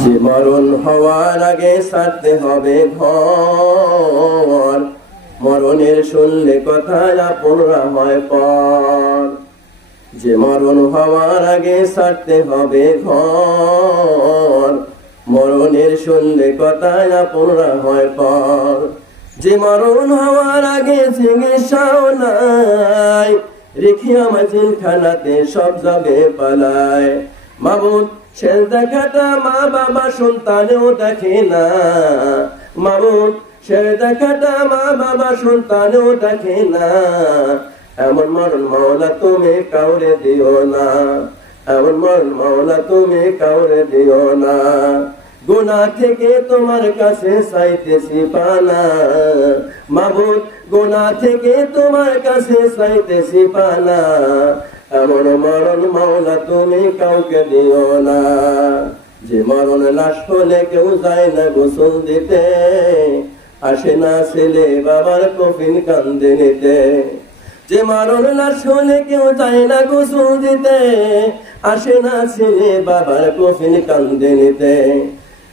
যে মরণ হওয়ার আগে ছাড়তে হবে ঘর, মরণের শুনলে কথা আপনরা হয় পর। যে মরণ হওয়ার আগে ছাড়তে হবে ঘর, মরণের শুনলে কথা আপনরা হয় পর। যে মরণ হওয়ার আগে চিকিৎসাও নাই, রেখে আমার জেলখানাতে সব যাবে পালায়। মাবুদ শেষ দেখাটা মা বাবা সন্তানেও দেখে না, মাবুদ শেষ দেখাটা মা বাবা সন্তানেও দেখে না। এমন মরণ মাওলা তুমি কাউরে দিও না, এমন মরণ মাওলা তুমি কাউরে দিও না। গুনাহ থেকে তোমার কাছে চাইতেছি পানা, মাবুদ গুনাহ থেকে তোমার কাছে চাইতেছি পানা। এমন মরণ মাওলা তুমি কাউকে দিও না। যে মরণ লাশ হলে কেউ যায় না গোসল দিতে, আসে না ছেলে বাবার কফিন কান্দে নিতে। যে মরণ লাশ হলে কেউ যায় না গোসল দিতে, আসে না ছেলে বাবার কফিন কান্দে নিতে।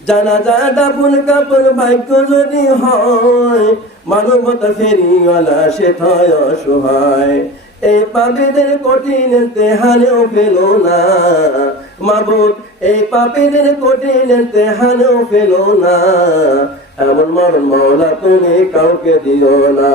জানাজা দাফন কাপড় ভাগ্য যদি হয়, মানবতা ফেরিওয়ালা সে থয় অসহায়। এই পাপীদের কঠিন ইমতিহানেও ফেলো না, মাবুদ এই পাপীদের কঠিন ইমতিহানেও ফেলো না। এমন মরণ মাওলা তুমি কাউকে দিও না।